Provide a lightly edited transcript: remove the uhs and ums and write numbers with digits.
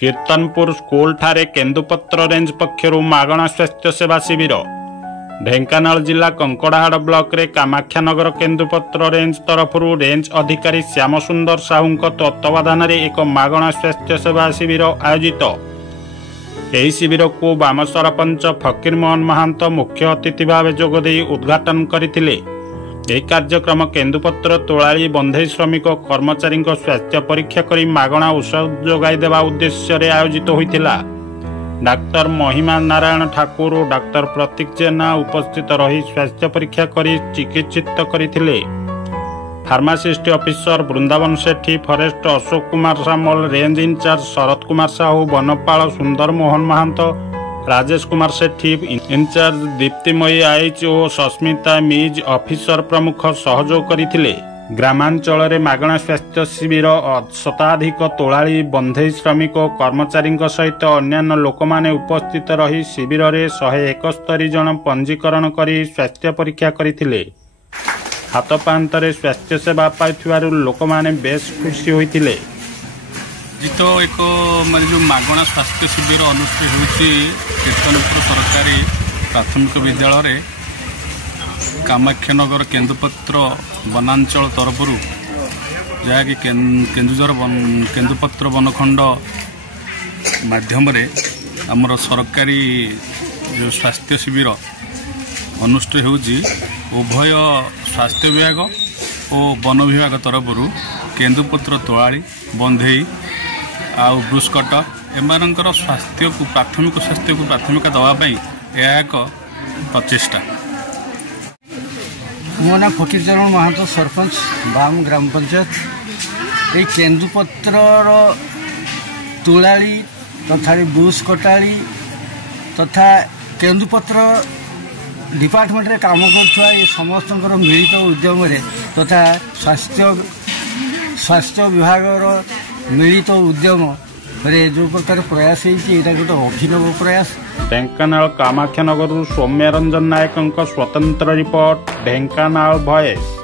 कीर्तनपुर school ठारे केन्दुपत्र range पक्षरु मागणा स्वास्थ्य सेवा शिविर। ढेंकानाल जिला कंकड़ाहाड़ ब्लॉक रे कामाख्यानगर केन्दुपत्र रेंज तरफरु रेंज अधिकारी श्याम सुंदर साहू तत्वावधान रे एक मागणा स्वास्थ्य सेवा शिविर आयोजित। यह शिविर को बाम सरपंच फकीर मोहन महांत मुख्य अतिथि भाव जोगदे उद्घाटन करथिले। यह कार्यक्रम केन्दुपत्र तोलाली बंधई श्रमिक कर्मचारी स्वास्थ्य परीक्षा करी मागणा औषध जोगाई देवा उद्देश्य रे आयोजित होइतिला। डाक्टर महिमा नारायण ठाकुर और डाक्टर प्रतीक जेना उपस्थित रही स्वास्थ्य परीक्षा करी चिकित्सित करथिले। फार्मासिस्ट ऑफिसर वृंदावन सेठी, फॉरेस्ट अशोक कुमार सामल, रेंज इंचार्ज शरद कुमार साहू, वनपाल सुंदर मोहन महांत, राजेश कुमार सेठी, इंचार्ज दीप्तिमयी आईचओ सस्मिता मिज ऑफिसर प्रमुख सहयोग करथिले। ग्रामांचल रे मागणा स्वास्थ्य शिविर शताधिक तोलाली बंधई श्रमिक कर्मचारी सहित अन्यान्य लोक माने उपस्थित रही शिविर रे 171 जन पंजीकरण करी स्वास्थ्य परीक्षा करथिले। हाथ पांतरे स्वास्थ्य सेवा पाइथिबारु लोक माने बेस खुशी होइथिले। जितो एक माने जो मागणा स्वास्थ्य शिविर अनुष्ठित होछि कीर्तनपुर सरकारी प्राथमिक विद्यालय रे कामाख्यानगर केन्दुपत्र वनांचल तरफरु जहाँकि केन्दुपत्र वनखंड माध्यम रे हमर सरकारी जो स्वास्थ्य शिविर अनुष्ठित होछि उभय स्वास्थ्य विभाग और वन विभाग तरफरु केन्दुपत्र तोलाली बंधई आ ब्रुस्कट एमानकर स्वास्थ्य को प्राथमिक स्वास्थ्य को प्राथमिकता दवाई यह एक प्रचेषा। मो ना फकीर चरण महांत सरपंच बाम ग्राम पंचायत। ये केन्दुपत्र तोलाली तथा ब्रुस कटाली तथा केन्दुपत्र डिपार्टमेंट रे काम करथुआ ये समस्त मिलित उद्यम रे तथा स्वास्थ्य विभाग मिलित उद्यम रे जो प्रकार प्रयास है गोटे अभिनव प्रयास। ढेंकानाल कामाख्यानगर सौम्य रंजन नायक स्वतंत्र रिपोर्ट ढेंकानाल वॉइस।